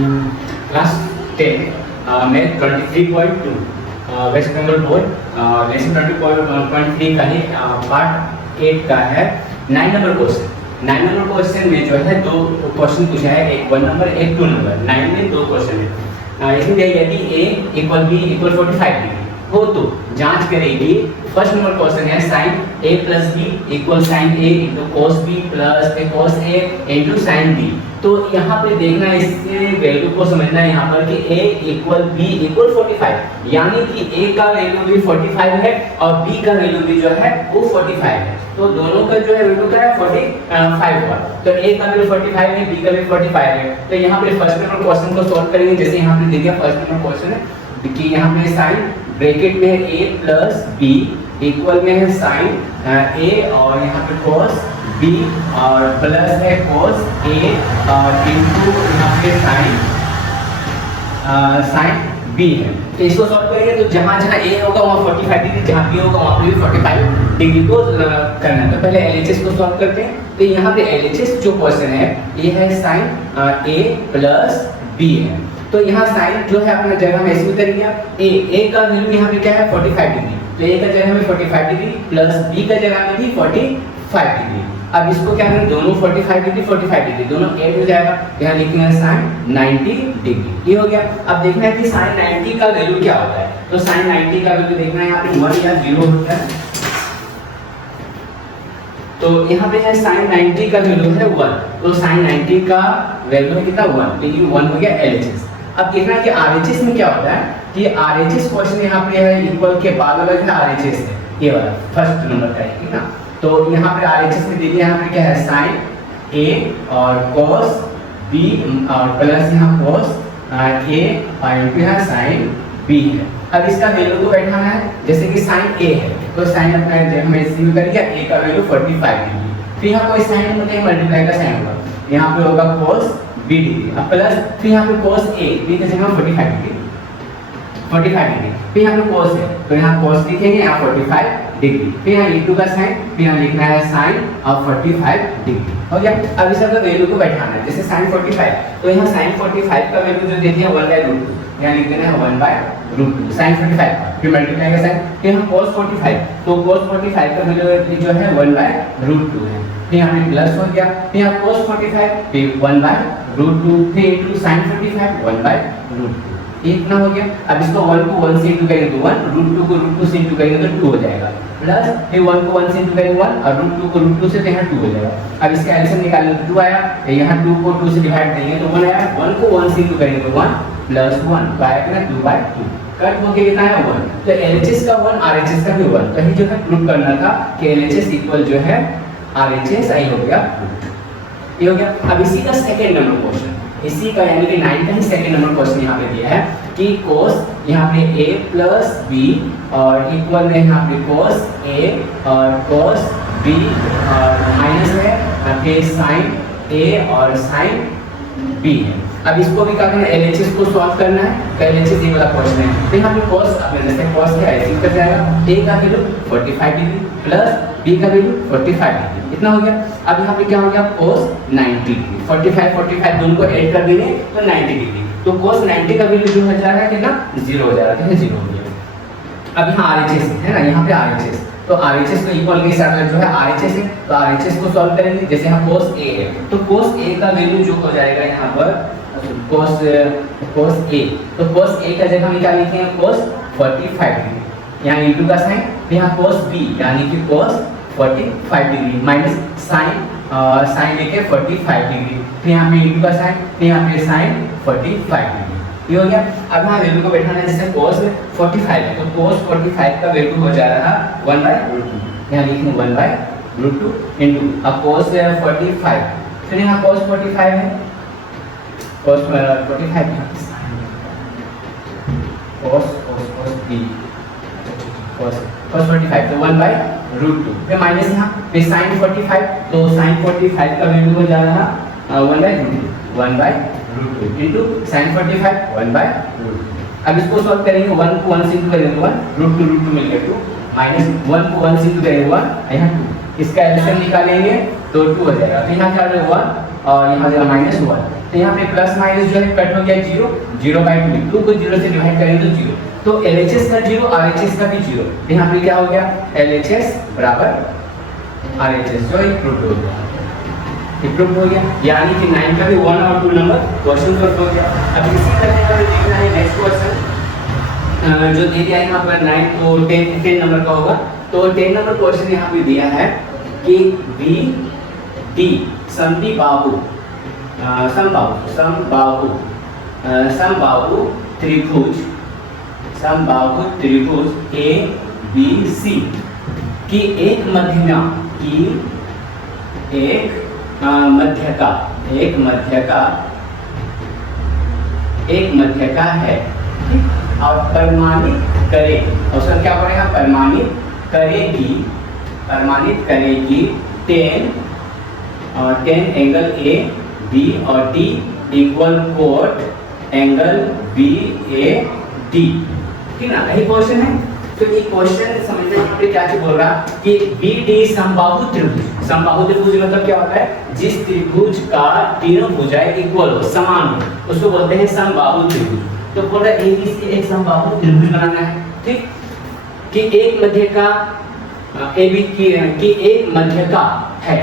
Class 10 में 23.2 waste Bengal board lesson 20.3 का ही part 8 का है 9 नंबर क्वेश्चन। 9 नंबर क्वेश्चन में जो है दो क्वेश्चन पूछा है, एक 1 नंबर एक 2 नंबर। 9 में दो क्वेश्चन है। इसमें यदि a equal b equal 45 degree हो तो जांच करेगी। फर्स्ट नंबर क्वेश्चन है sine a plus B equal sine a into cos b plus cos a into sine b। तो यहाँ पे देखना, इससे वैल्यू को समझना है यहाँ पर कि a इक्वल b इक्वल 45, यानी कि a का वैल्यू भी 45 है और b का वैल्यू भी जो है वो 45 है। तो दोनों का जो है वैल्यू क्या है 45 हुआ। तो a का वैल्यू 45 है, b का भी 45 है। तो यहाँ पे फर्स्ट नंबर क्वेश्चन को सॉल्व करेंगे। जैसे यहाँ पे देखिए फर्स्ट नंबर क्वेश्चन है कि यहाँ पे साइन ब्रैकेट में है a प्लस b इक्वल में है साइन a और यहाँ पे cos b और प्लस है cos a और इनटू यहाँ पे साइन b है। तो इसको सॉल्व करेंगे तो जहाँ जहाँ a होगा वहाँ 45 डिग्री, जहाँ b होगा वहाँ पे भी 45 डिग्री को करना है। तो पहले LHS को सॉल्व करते हैं। तो यहाँ पे LHS जो क्वेश्चन है ये है साइन a प्लस b है। तो यहाँ साइन जो है अपना जगह में ऐसे उतर गया। a का वैल्यू यहाँ पे क्या है 45 डिग्री, तो a का जगह में 45 डिग्री प्लस b का जगह में भी 45 डिग्री। अब इसको क्या करें, दोनों 45 डिग्री दोनों ऐड हो जाएगा। यहाँ लिखेंगे साइन 90 डिग्री। ये हो गया। अब देखना है कि साइन 90 का वैल्यू क्या होता है। तो साइन 90 का वैल्यू देखना है, यहाँ पे 1 या 0 होता है। तो यहाँ पे है साइन 90 का वैल्यू है 1, तो साइन 90 का वैल्यू है कितना 1, तो ये 1 हो गया LHS। अब देखना है कि RHS में क्या होता है कि RHS क्वेश्चन यहाँ पे है इक्वल के बाद वाला है RHS है, ये वाला फर्स्ट नंबर का है ना। तो यहाँ पे RHS में देखिए यहाँ पे क्या है साइन A और cos B और प्लस यहाँ cos A और इनके यहाँ साइन B है। अब इसका वैल्यू को बैठाना है। जैसे कि साइन A है तो साइन अपना जब हम इसी में करेंगे A का वैल्यू 45 डिग्री, फिर यहाँ कोई साइन मतलब मल्टीप्लाई का साइन होगा, यहाँ पे होगा cos b डिग्री अब प्लस फिर यहाँ पे cos a b की जगह 45 डिग्री फिर यहाँ पे cos है तो यहाँ cos लिखेंगे, यहाँ 45 डिग्री, फिर यहाँ e2 का साइन, फिर यहाँ लिखना है साइन और 45 डिग्री हो गया। अब इस का वैल्यू को बैठाना है। जैसे साइन 45 तो यहाँ साइन 45 का वैल्यू जो देती है 1/√2, यहाँ लिख देना है 1/√2 साइन 45, फिर मल्टीप्लाई का साइन, फिर यहाँ cos 45 तो cos 45 का वैल्यू जो है 1/√2 है। फिर यहाँ पे प्लस हो गया, फिर यहाँ cos 45 फिर 1/√2 फिर इनटू sin 45 1/√2, इतना हो गया। अब इसको 1 को 1 से इंटू करेंगे तो 1, √2 को √2 से इंटू करेंगे तो 2 हो जाएगा, प्लस फिर 1 को 1 से इंटू करेंगे 1 और √2 को √2 से तो यहाँ 2 हो जाएगा। अब इसका एलसीएम निकालने तो 2 आया, यहाँ 2 को 2 से डिवाइड करेंगे तो 1 आया, 1 को 1 से इंटू करेंगे तो 1 प्लस 1 तो आया कितना 2/2, कट हो के कितना है 1। तो LHS का 1 RHS का भी 1, तो ये जो है प्रूव करना था कि LHS इक्वल जो है RHS आई हो गया, ये हो गया। अब इसी का सेकंड नंबर क्वेश्चन, इसी का यानी कि 9 का ही सेकंड नंबर क्वेश्चन यहाँ पे दिया है कि cos यहाँ पे a प्लस b और इक्वल में यहाँ पे cos a और cos b और माइनस है फिर sin a और sin b है। अब इसको भी क्या करना है, LHS को सॉल्व करना है। तो LHS ये वाला क्वेश्चन है, तो यहाँ पे cos अपने जैसे cos है ऐसे कर जाएगा, a का वैल्यू 45 डिग्री प्लस b का वैल्यू 45 डिग्री, इतना हो गया। अब यहाँ पे क्या हो गया cos 90 डिग्री, 45 दोनों को ऐड कर देंगे तो 90 डिग्री, तो cos 90 का वैल्यू जो हो जाएगा कितना 0 हो जाएगा, तो 0 हो गया। अब यहाँ RHS है ना, यहाँ पे RHS, तो RHS को इक्वल के साथ जो है RHS है, तो RHS को सॉल्व करेंगे। जैसे यहाँ cos a है तो cos a का वैल्यू जो हो जाएगा यहाँ पर cos a, तो cos a का जगह हम क्या लिखेंगे cos 45 डिग्री, यहाँ इनटू का साइन, यहाँ cos b यानी कि cos 45 डिग्री माइनस साइन लेके 45 डिग्री, फिर यहाँ पे इनटू का साइन, फिर यहाँ पे साइन 45 डिग्री, ये हो गया। अब यहाँ वैल्यू को बैठाना है। जैसे cos 45 है तो cos 45 का वैल्यू हो जा रहा 1/√2, यहाँ लिखेंगे 1/√2 इनटू अब cos 45, फिर यहाँ cos 45 है, cos 45 cos 45 तो 1/√2, फिर माइनस यहाँ फिर sin 45, तो sin 45 का वैल्यू हो जा रहा 1/√2 इनटू sin 45 1/√2। अब इसको सॉल्व करेंगे, 1 को 1 से इंटू करेंगे तो 1, √2 मिल गया 2, माइनस 1 को 1 से इंटू करेंगे 1, यहाँ 2, इसका एलसीएम निकालेंगे तो 2 हो जाएगा। तो यहाँ क्या हो जाएगा 1 और यहाँ जाएगा -1। तो यहाँ पे प्लस माइनस जो है कट हो गया 0, 0/2, 2 को 0 से डिवाइड करेंगे तो 0। तो LHS का 0, RHS का भी 0। तो यहाँ पे क्या हो गया LHS बराबर RHS, जो एक प्रूफ हो गया, प्रूफ हो गया। यानी कि 9 का भी 1 और 2 नंबर क्वेश्चन सॉल्व हो गया। अब इसी तरह का देखना है नेक्स्ट क्वेश्चन जो दे दिया है यहाँ पर 9 तो 10 नंबर का होगा। तो 10 नंबर क्वेश्चन यहाँ पे दिया है कि BD समबाहु त्रिभुज ABC की एक मध्यका है, ठीक? और परिमाणित करे, और उसका क्या पड़ेगा परिमाणित करेगी 10 एंगल A B और D equal cot angle BAD, ठीक ना? यही क्वेश्चन है। तो ये क्वेश्चन समझने यहाँ पे क्या बोल रहा कि BD समबाहु त्रिभुज मतलब क्या होता है जिस त्रिभुज का तीनों भुजाएं इक्वल हो, समान हो, उसको बोलते हैं समबाहु त्रिभुज। तो बोल रहा है ABC एक समबाहु त्रिभुज बनाना है, ठीक? कि एक मध्यका AB की एक मध्यका है,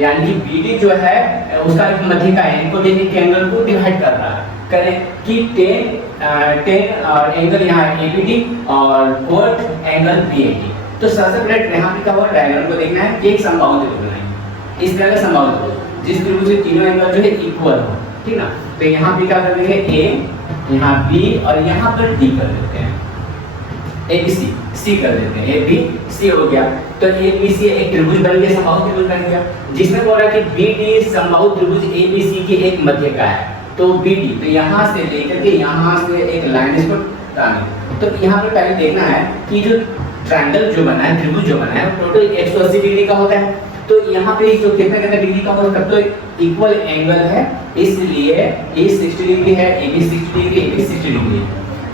यानी कि BD जो है उसका एक मध्यका है, इनको देने के एंगल को डिवाइड कर रहा है। करें कि 10 और एंगल यहाँ ABD और कोट एंगल BAD। तो सबसे पहले यहाँ पे क्या हुआ डायग्राम को देखना है कि एक समबाहु त्रिभुज बनाएंगे, इस तरह का समबाहु त्रिभुज जिस त्रिभुज के तीनों एंगल जो है इक्वल हो, ठीक ना? तो यहाँ पे क्या कर देंगे A, यहाँ B और यहाँ पर D कर देते हैं, ABC C कर देते हैं, ABC हो गया। तो ABC एक त्रिभुज बन गया, समबाहु त्रिभुज बन गया, जिसमें बोल रहा है कि BD समबाहु त्रिभुज ABC की एक मध्यका है। तो BD, तो यहाँ से लेकर के यहाँ से एक लाइन इसको टाने। तो यहाँ पे पहले देखना है कि जो ट्रायंगल जो बना है, त्रिभुज जो बना है, टोटल 180 डिग्री का होता है। तो यहाँ पे जो कितना डिग्री का होगा, तो इक्वल एंगल है, इसलिए ये 60 डिग्री है, AB 60 डिग्री, AB 60 डिग्री।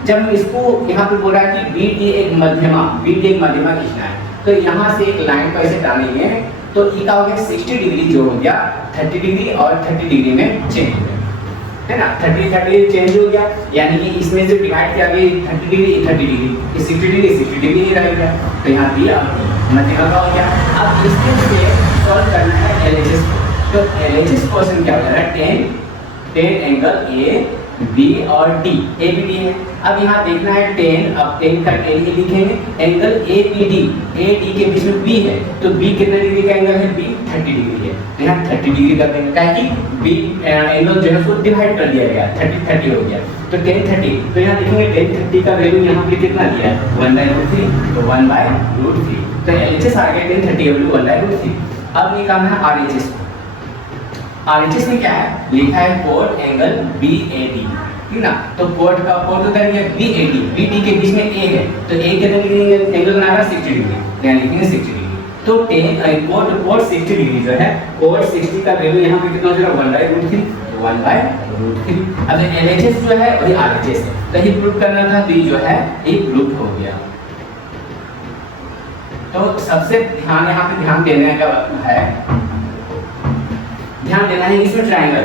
जब हम इसको यहाँ पे बोल रहा है कि BD एक मध्यमा खींचना है, तो यहाँ से एक लाइन को ऐसे टानेंगे तो ये क्या हो गया 60 डिग्री जो हो गया 30 डिग्री और 30 डिग्री में चेंज हो गया, है ना? 30 चेंज हो गया, यानी कि इसमें जो डिवाइड किया गया 30 डिग्री 30 डिग्री, 60 डिग्री ही रह गया। तो यहाँ भी मध्यमा का हो गया। अब इसके लिए सॉल्व करना है LHS को। तो LHS क्वेश्चन क्या हो रहा है 10 एंगल A B और D ABD है। अब यहाँ देखना है 10, अब 10 का 10 ही लिखेंगे, एंगल ABD AD के बीच में B है, तो B कितने डिग्री का एंगल है, B 30 डिग्री है। तो यहाँ 30 डिग्री कर देंगे, क्या कि B एंगल जो है उसको डिवाइड कर दिया गया, 30 हो गया। तो 10 30, तो यहाँ देखेंगे 10 30 का वैल्यू यहाँ पे कितना दिया है 1/√3, तो 1/√3। तो LHS आ गया 10 30 वैल्यू 1/√3। अब निकालना है RHS को। RHS में क्या है लिखा है कोट एंगल BAD, ठीक ना? तो कोट का कोट उधर है BAD, BD के बीच में A है, तो A कितने डिग्री एंगल बना रहा है 60 डिग्री, यानी लिखेंगे 60 डिग्री। तो कोट 60 डिग्री जो है, कोट 60 का वैल्यू यहाँ पे कितना हो जाएगा 1/√3, 1/√3। अब LHS जो है वही RHS है, तो ये प्रूफ करना था, तो ये जो है ये प्रूफ हो गया। तो सबसे यहाँ पे ध्यान देने का है, ध्यान देना है इसमें ट्रायंगल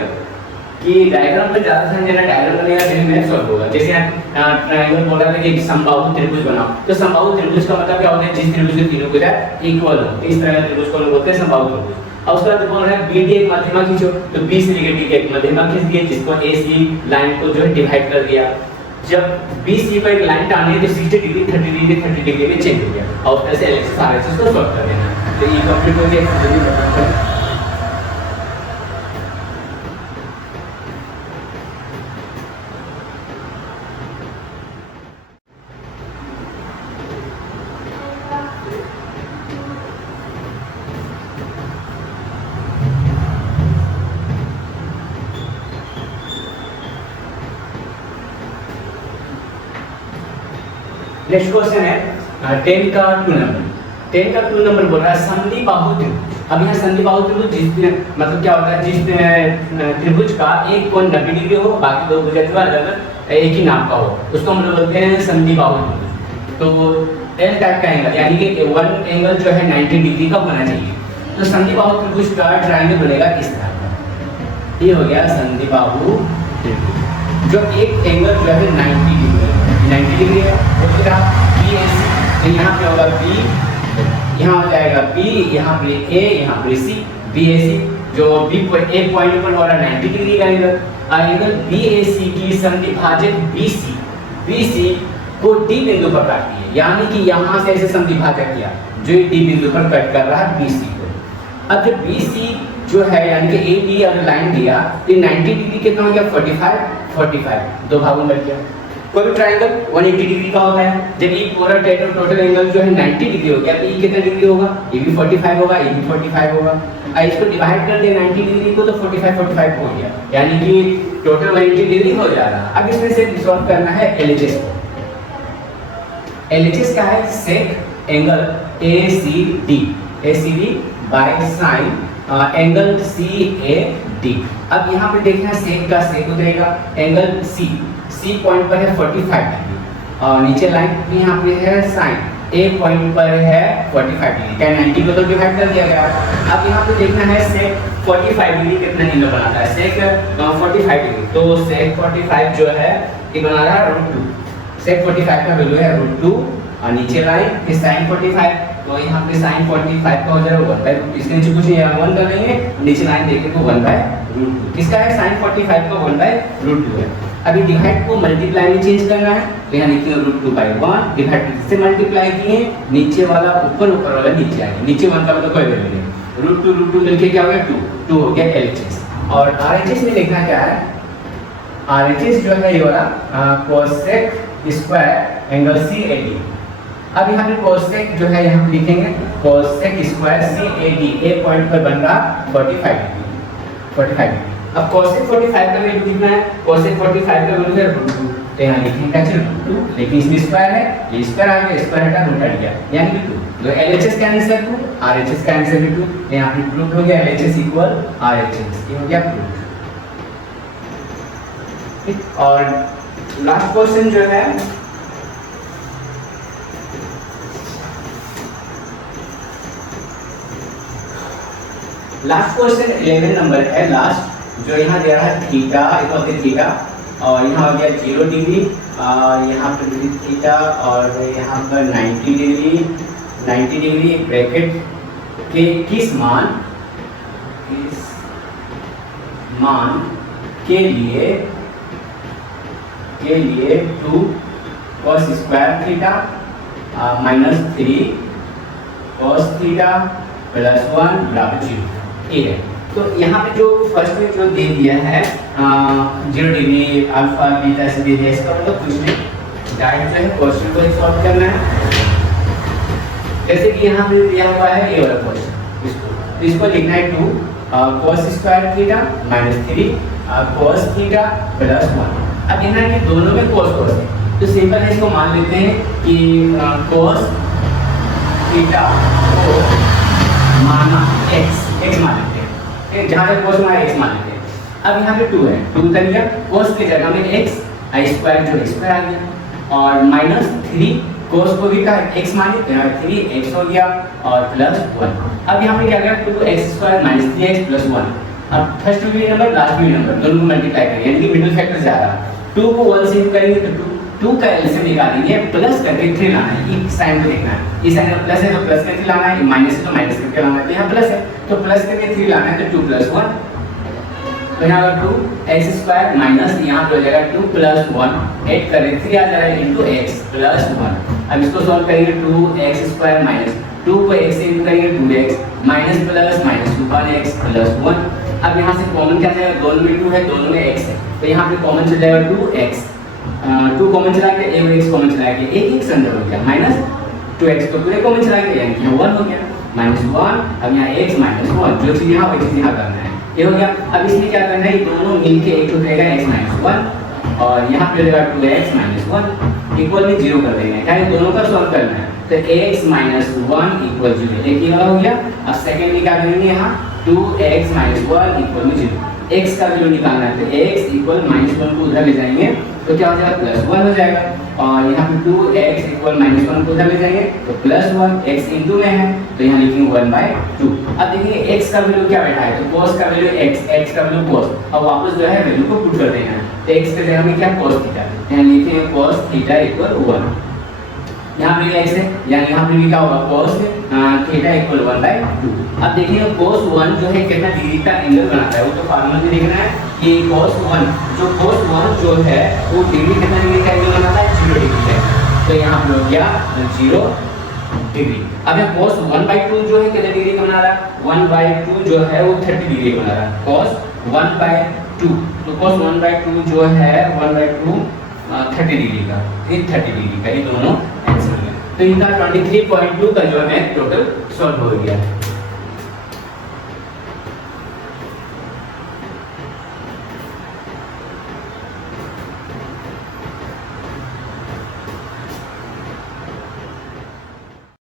कि डायग्राम पे ज्यादा ध्यान देना, डायग्राम बनेगा तभी मैथ सॉल्व होगा। जैसे ट्रायंगल बोला था कि समबाहु त्रिभुज बनाओ, तो समबाहु त्रिभुज का मतलब क्या होता है जिस त्रिभुज के तीनों भुजा इक्वल हो, इस तरह का त्रिभुज को बोलते हैं समबाहु त्रिभुज। अब उसके बाद बोल रहा है BD एक मध्यमा खींचो, तो B से लेकर D के एक मध्यमा खींच दिए, जिसको AC लाइन को जो है डिवाइड कर दिया। जब BC को एक लाइन टानी तो 60 डिग्री 30 डिग्री में चेंज हो गया, और उस तरह से LHS RHS को सॉल्व कर देना। तो ये कंप्लीट हो गया। नेक्स्ट क्वेश्चन है 10 का 2 नंबर। 10 का 2 नंबर बोल रहा है समद्विबाहु त्रिभुज। अब यहाँ समद्विबाहु त्रिभुज जिस मतलब क्या होता है जिस त्रिभुज का एक कोण 90 डिग्री हो, बाकी दो भुजा जो अलग एक ही नाप का हो, उसको हम लोग बोलते हैं समद्विबाहु त्रिभुज। तो L टाइप का एंगल यानी कि वन एंगल जो है 90 डिग्री का होना चाहिए। तो संधिबाहु त्रिभुज का ट्रायंगल बनेगा इस तरह का। ये हो गया संधिबाहु त्रिभुज, जो एक एंगल जो है 90 डिग्री है। वो क्या BAC, तो यहाँ पे होगा B, यहाँ हो जाएगा B, यहाँ पे A, यहाँ पे C, BAC जो B एक पॉइंट पर हो रहा है 90 डिग्री का एंगल। एंगल BAC की संधिभाजक BC को D बिंदु पर काटती है, यानी कि यहाँ से ऐसे संधिभाजक किया जो D बिंदु पर कट कर रहा है BC को। अब जब BC जो है यानी कि AD अगर लाइन दिया तो 90 डिग्री कितना हो गया 45, दो भागों में बच गया। कोई भी ट्रायंगल 180 डिग्री का होता है, जब ये पूरा टोटल एंगल जो है 90 डिग्री हो गया तो ये कितना डिग्री होगा, ये भी 45 होगा, ये भी 45 होगा। इसको डिवाइड कर दे 90 डिग्री को तो 45 हो गया, यानी कि टोटल 180 डिग्री हो जा रहा है। अब इसमें से सॉल्व करना है LHS को। LHS क्या है, sec angle ACD by sine angle CAD। अब यहाँ पे देखना है सेक का सेक उतरेगा, एंगल C पॉइंट पर है 45 डिग्री और नीचे लाइन भी यहाँ पे है साइन A पॉइंट पर है 45 डिग्री, क्या 90 को तो डिवाइड कर दिया गया। अब यहाँ पे देखना है सेक 45 डिग्री कितना एंगल बनाता है, सेक 45 डिग्री, तो सेक 45 जो है ये बना रहा है √2। सेक 45 का वैल्यू है √2 और नीचे लाइन फिर साइन 45, तो यहाँ पे साइन 45 का हो जाएगा 1/√2। इसके नीचे कुछ नहीं है, 1 कर लेंगे, नीचे लाइन देखें तो 1/√2। किसका है, साइन 45 का 1/√2 है। अभी डिवाइड को मल्टीप्लाई में चेंज करना है, तो यहाँ लिखिए √2/1, डिवाइड से मल्टीप्लाई किए, नीचे वाला ऊपर वाला नीचे आएगा, नीचे 1 का मतलब कोई वैल्यू नहीं, √2 मिलके क्या हो गया 2 हो गया LHS। और RHS में देखना क्या है, RHS जो है ये वाला कोसेक स्क्वायर एंगल CAD। अब यहाँ पे कोसेक जो है यहाँ पे लिखेंगे cosec square CAD, A point पर बन रहा 45 डिग्री। अब कोसेक 45 का वैल्यू कितना है, कोसेक 45 का वैल्यू है √2, तो यहाँ लिखेंगे क्या √2, लेकिन इसमें स्क्वायर है, ये स्क्वायर आ गया, स्क्वायर हटा रूट हट गया, यानी कि 2। तो LHS का आंसर 2, RHS का आंसर भी 2, यहाँ पे प्रूफ हो गया LHS इक्वल RHS, ये हो गया प्रूफ। ठीक, और लास्ट क्वेश्चन जो है लास्ट क्वेश्चन 11 नंबर है लास्ट, जो यहाँ दे रहा है थीटा इक्वल टू थीटा और यहाँ हो गया 0 डिग्री और यहाँ पर थीटा और यहाँ पर 90 डिग्री ब्रैकेट के किस मान के लिए 2 cos square theta minus 3 cos theta plus 1 बराबर 0। ठीक है, तो यहाँ पे जो फर्स्ट में जो दे दिया है 0 डिग्री अल्फा बीटा से दे दिया, इसका मतलब कुछ नहीं, डायरेक्ट जो है क्वेश्चन को सॉल्व करना है। जैसे कि यहाँ पे दिया हुआ है ये वाला क्वेश्चन, इसको लिखना है 2 cos square theta minus 3 cos theta plus 1। अब यहाँ के दोनों में cos है, तो सिंपल है, इसको मान लेते हैं कि cos थीटा को माना x मान लेते हैं, जहाँ तक cos माना x मान लेते हैं। अब यहाँ पे 2 है, 2 उतर गया, cos की जगह में x स्क्वायर जो स्क्वायर आ गया और माइनस 3 cos को भी का x मान लेते हैं, 3x हो गया और प्लस 1। अब यहाँ पे क्या करें, 2x square minus 3x plus 1। अब फर्स्ट भी नंबर लास्ट भी नंबर दोनों को मल्टीप्लाई करेंगे, यानी कि मिडिल फैक्टर जा रहा है, 2 को 1 से करेंगे तो 2 का एलसीएम निकालेंगे, प्लस करके 3 लाना है, ये साइन को देखना है, ये साइन में प्लस है तो प्लस करके लाना है, माइनस है तो माइनस करके लाना है, तो यहाँ प्लस है तो प्लस करके 3 लाना है, तो 2 प्लस 1, तो यहाँ पर 2x स्क्वायर माइनस यहाँ पे हो जाएगा 2 प्लस 1, ऐड करें 3 आ जाएगा इंटू x प्लस 1। अब इसको सॉल्व करेंगे 2x स्क्वायर माइनस 2 को x से इंटू करेंगे 2x minus plus minus 1x plus 1। अब यहाँ से कॉमन क्या जाएगा, दोनों में 2 है, दोनों में x है, तो यहाँ पे कॉमन चल जाएगा 2x, 2 कॉमन चला के a और x कॉमन चला के एक अंदर हो गया माइनस 2x, तो पूरे कॉमन चला के यानी कि 1 हो गया माइनस 1। अब यहाँ x माइनस 1 जो चीज़ यहाँ वही चीज़ यहाँ करना है, ये हो गया। अब इसमें क्या करना है, दोनों मिलके एक हो जाएगा x माइनस 1 और यहाँ पे हो जाएगा 2x माइनस 1 इक्वल में 0 कर देंगे, क्या दोनों का सॉल्व करना है, तो x माइनस 1 इक्वल 0, एक ही वाला हो गया। अब सेकेंड में क्या करेंगे, यहाँ 2x माइनस 1 इक्वल में 0, x का वैल्यू निकालना है, तो x इक्वल माइनस 1 को उधर ले जाएंगे तो क्या हो जाएगा +1 हो जाएगा। और यहाँ पे 2x इक्वल -1 को उधर ले जाएंगे तो +1 x इंटू में है तो यहाँ लिखेंगे 1/2। अब देखिए x का वैल्यू क्या बैठा है, तो cos का वैल्यू x का वैल्यू cos, अब वापस जो है वैल्यू को पुट कर देना है तो x के जगह में क्या cos थीटा, यहाँ लिखेंगे cos थीटा इक्वल 1। यहाँ पे x है यहाँ पे भी क्या होगा cos थीटा इक्वल 1/2। अब देखिए cos 1 जो है कितना डिग्री का एंगल बनाता है, वो तो फार्मूला में देखना है कि cos 1 जो है वो डिग्री कितना डिग्री का एंगल बनाता है, 0 डिग्री है। तो यहाँ पे हो गया 0 डिग्री। अब यहाँ cos 1/2 जो है कितने डिग्री का बना रहा है, 1/2 जो है वो 30 डिग्री का बना रहा है cos 1/2। तो cos 1/2 जो है 1/2 30 डिग्री का, ये 30 डिग्री का, ये दोनों आंसर में। तो इनका 23.2 का जो है टोटल सॉल्व हो गया।